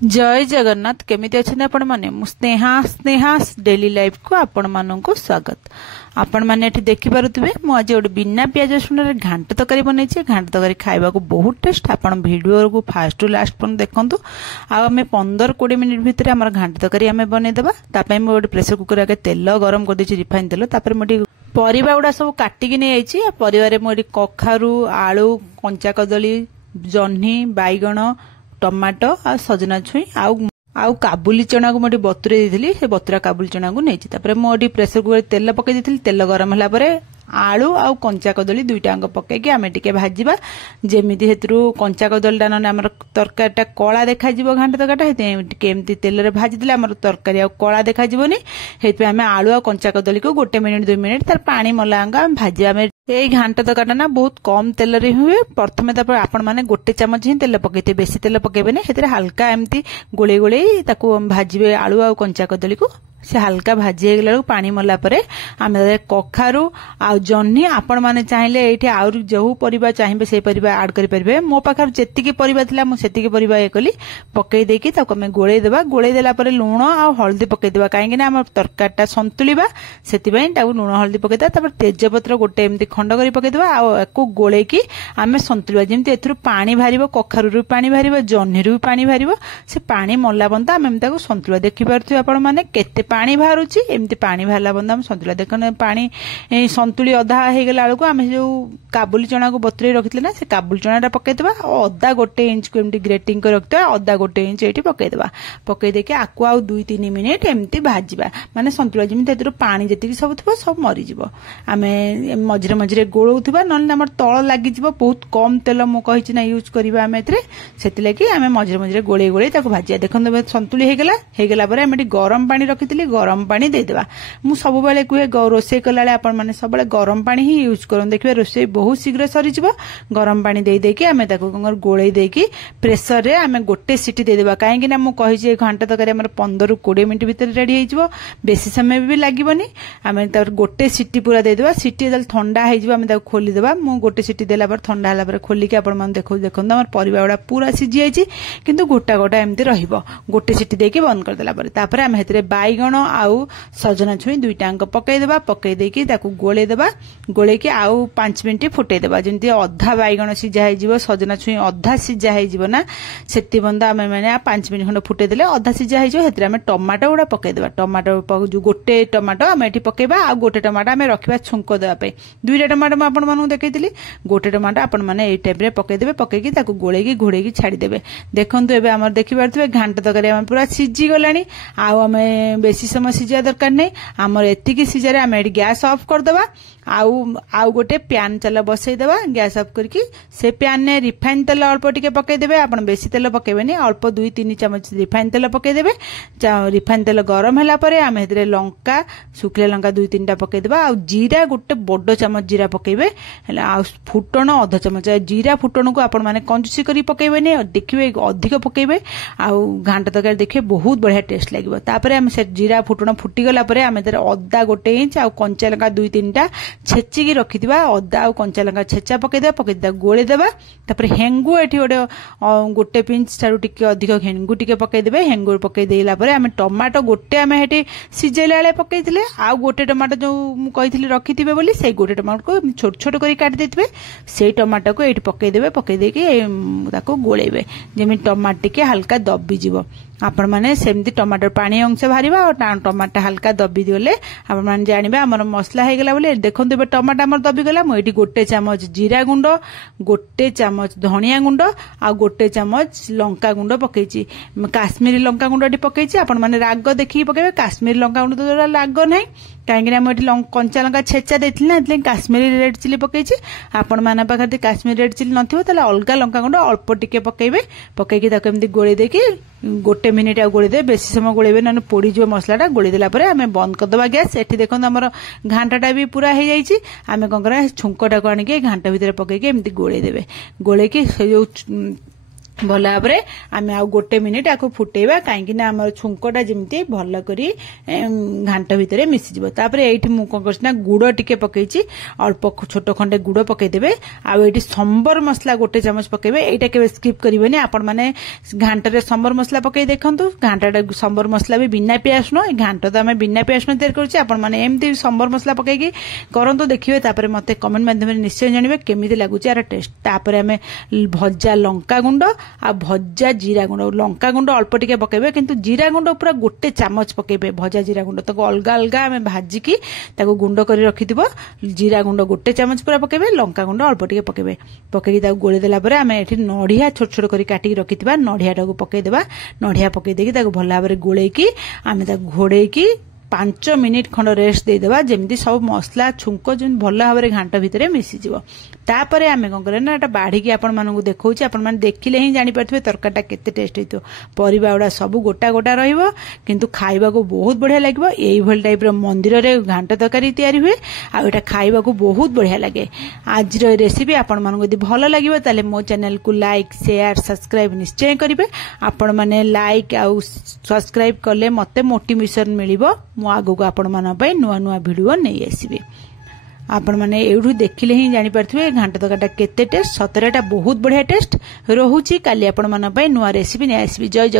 जय जगन्नाथ केमिति अच्छे आपण मैंने स्नेहा डेली लाइफ को आपण मानक स्वागत। आपण मैंने देखिपे मुझे गोटे बिना पियाज रसुण घांट तरकारी बनई। घांट तरकारी खाइबा को बहुत टेस्ट। आपण वीडियो को फास्ट लास्ट पर देखूँ। आम 15-20 मिनिट भितर आम घांट तरकारी आम बनईदेवा। गोटे प्रेसर कुकर आगे तेल गरम कर रिफाइन तेल मुझे परिवा गुड़ा सब काटिकी नहीं जाइए। परिवार मुझे कखारू आलू कंचा कदली जह्नी बैगण टमाटो आ सजना छुई आउ काबुली चना को मोटी बतुरे देथिली। से बतुरा काबुली चना को नेछि। तापर मोटी प्रेसर कुकर तेल पकई देथिली। तेल गरम होला परे आलू आउ कंचा कदली दुईटांग पकईकी आमे टिके भाजीबा। जेमिति हेतु कंचा कदलीटा न आमर तरकारीटा कला देखा जिवो। घांट तरकारीटा टिके एमती तेल रे भाजी दिले आमर तरकारी आ कला देखा जिवोनी। हेतु आमे आलू आ कंचा कदली को 1 मिनिट 2 मिनिट तार पानी मलांगा भाजी। आमे ये घांट तरकारीटा ना बहुत कम तेल रे हुए। प्रथमे तापर आपण माने 1 चामच ही तेल पकईते, बेसी तेल पकेबेनी। हेतरे हल्का एमती गोले गोले ताको भाजीबे आलू आ कंचा कदली को। से हल्का भाजी हो गला पानी मला परे आम कखारू आ जह्नी आपण माने चाहिले एठी आउर जो परिबा चाहिबे से परिबा ऐड करि परिबे। मो पाखर जेतिकी परिबा थिला मो सेतिकी परिबा ए कली पकई देकी ताको में गोळे देबा। गोळे देला परे लूण आ हळदी पकई देबा। काहेकि ना हम तरकारीटा संतुलिबा सेति पई ताको लूण हळदी पकई देबा। तापर तेजपत्र गोटे एमती खंड करी पकई देबा। आ एको गोळे की आमे संतुलिबा। जेमती एथुर पानी भारिबो, कखारू रु पानी भारिबो, जह्नी रु पानी भारिबो। से पानी मला बंता आमे ताको संतुलिबा। देखि पारथि आपण माने केते पानी बाहरुची। एमती पानी बाहरला बंद हम संतुला देखने पानी संतुली अधा हो गला बेलू आम जो काबुली चना को बतुरे रखी ना से काबुली चनाटा पकईदेवा। अदा 1 इंच को एमती ग्रेटिंग कर रखिदेवा। अदा 1 इंच ये पकईदेवा। पकई देके आकु आउ 2-3 मिनिट एमती भाजवा। माने संतुला जमी पानी जी सब थो सब मरीज। आम मझे मझे गोलौवा ना तल लगे बहुत कम तेल मुझे ना यूज करवा। आम से आम मझे मझे गोले गोले भाजा। देखते संतुली होगला गरम पानी रखी गरम पानी देदेवा। मु सब बेले कहे रोसे कला आपण माने सब गरम पानी ही यूज कर। देखिए रोसे बहुत शीघ्र सरी गरम पानी दे देकी आमे ताको गोले देकी प्रेसर रे आमे 1 सीटी देदेवा। काहेकि ना मु कहि घंटा तरकारी हमर 15-20 मिनिट भीतर रेडी हो। बेसी समय भी लागबनी। आमे तार 1 सीटी पूरा देदेवा। सीटी जल ठंडा हो आमे ताको खोली देबा। मु 1 सीटी देला पर ठंडा होला पर खोली के आपण मान देखो हमर परिबा गुडा पूरा सिझी जाईची किंतु गोटा गोटा एमती रहिबो। 1 सीटी देके बंद कर देला पर तापर आमे हेतरे बैगण आउ सजना छुई दुईटांग पकईदेवा। पकई देकी ताकू गोले देबा। गोले की आउ 5 मिनिट फुटे देबा। जेमती अधा बैगण सिझा हो सजना छुई अधा सिझा हो ना सेति बंद आमे माने 5 मिनिट खंड फुटे देले अधा सिझा हो। हेतरे आमे टमाटो गुडा पकईदेवा। टमाटो जो 1 टमाटो आमे एठी पकेबा। आ 1 टमाटो आमे रखिबा छुंको देबा पे। 2टा टमाटो म आपण मानू देखैतिली। 1 टमाटो आपण माने एई टाइप रे पकईदेबे। पकईकी ताकू गोलेकी घोड़ेकी छाड़ी देबे। देखंतु एबे हमर देखि पारथबे घांट तरकारी आमे पूरा सिझी गलानी। आ आमे बेसी समय सिझा दरकार नहीं। आमर एतिकी सिझारे आम गैस ऑफ करदेवा। आउ गोटे प्यान चला बसईदेवा। गैस ऑफ करके से प्यान ने रिफाइन तेल अल्प टिके पकईदेवे। आपण बेसी तेल पकेबेनी अल्प 2-3 चामच रिफाइन तेल पकईदेवे। रिफाइन तेल गरम होला परे आम हेतरे लंका सुखिला लंका 2-3टा पकईदेवा। आ जीरा गोटे बड़ चामच जीरा पकेबे। आ फुटण अध चामच जीरा फुटण को आपण माने कंजूसी करी पकेबेनी। देखिबे अधिक पकेबे। आ घांट तरकारी देखिए बहुत बढ़िया टेस्ट लागिबो। तापरे आम से जीरा फुटण फुटी गला परे आम अदा 1 इंच आ कंचा लंका 2-3टा छेचिकी रखिथिबा। अदा आ कंचा लंका छेचा पकईदेबा। पकईदा गोले देबा। तापर हेंगु एठी गोटे पिंच ठारू टिके अधिक हेंगु टिके पकईदेबे। हेंगु पकई देला परे आम टमाटो गोटे आम हेठी सिझेला बेले पकईथिले। आ गोटे टमाटो जो मु कहिथिले रखिथिबे बोली से गोटे टमाटो को छोट छोट करी काटि देथिबे। से टमाटो को एठी पकईदेबे। पकई देकी ताको गोलेबे जेमि टमाटो टिके हल्का दबी जिवो। आपण माने सेमती टमाटर पानी अंश बाहरिबा और टमाटर हल्का दबी गले आपण माने जानिबे हमर मसला हे गला बोले। देखंतु बे टमाटर हमर दबी गला। मु एठी 1 चामच जीरा गुंड 1 चामच धनिया गुंड आ 1 चामच लंका गुंड पकईची। काश्मीरी लंका गुंड एठी पकईची। आपण माने राग देखि पकेबे। काश्मीरी लंका गुंड तो राग नै काहेकि ना एठी कंचा लंका छेचा देथिल ना एतले काश्मीरी रेड चिली पकईची। आपण माने पाखर काश्मीरी रेड चिली नथिबो तले अलगा लंका गुंड अल्प टिके पकईबे। पकईकी ताको एमती गोळे देकी 1 मिनिट आ गोळे दे। बेसी समय गोळेबे ना पोड़ी जो मसलाटा गोळे देला परे आमे बंद कर दबा गैस। एठी देखन हमर घांटाटा भी पूरा हे जाईची। आमे कोन करा छुंकटा को आनी के घांटा भीतर पकईके एमती गोळे देबे। गोळे की से जो भल भाव आम आ गोटे मिनिट आपको फुटेबा कहीं आम छुंकटा जमी भल कर घांट भितर मिसीज ये कौन कर गुड़ टिके पकई अल्प छोट खंडे गुड़ पकईदे आईटी संबर मसला गोटे चामच पकेबे यहाँ के स्किप करेंगे आपण मैंने घांटे संबर मसला पकई देखूँ घांटा संबर मसला भी बिना पियाज रसुण घांट तो आम बिना पियाज रसुण तैयार करमती संबर मसला पकईकी करूँ देखिए मत कमेंट माध्यम निश्चय जानवे केमी लगुच यार टेस्ट तापर आम भजा लंका गुंड आ भजा जीरा गुंड लंका गुंड अल्प टिके पकेबे किंतु जीरा गुंड पूरा गोटे चामच पकेबे भजा जीरा गुंड तक अलग अलग आम भाजिकी गुंड कर रखिथिबो जीरा गुंड गोटे चामच पूरा पकेबे लंका गुंड अल्प टिके पकेबे पकेकी गोली देला परे आम एठी नड़िया छोट छोट करी काटिकी रखिथिबा नड़िया टाकू पकेदेबा नड़िया पकई देकी भल भाव गोलेकी आम घोड़ेकी 5 मिनिट खंड रेस्ट देदेबा जमी सब मसला छुंक जमी भल भाव घांट भितर मिसीज तापर आम कौन करें बाढ़ी आपण मानू देखा आपण देखिले ही जापारे तरकारीटा केते टेस्ट होतो परिबा गुड़ा सब गोटा गोटा रहिबो किंतु खाइबा को बहुत बढ़िया लगे यही टाइप मंदिर में घांट तरकारी तैयारी हुए आटा खाइबा को बहुत बढ़िया लगे आज रेसिपी आपण मानू यदि भल लगे ताले मो चैनल को लाइक शेयर सब्सक्राइब निश्चय करेंगे आपण मैंने लाइक आउ सब्सक्राइब कले मत मोटिवेशन मिलिबो मु आगो को आपण मान नुआ नुआ भिडियो नहीं आसबे आपण मैंने एठू देखिले ही जापारे घांट तरकारीटा केते टेस्ट सतरे बहुत बढ़िया टेस्ट रोचे काली आपण मान नुआ रेसिपी नहीं आसबी जय जगन्नाथ।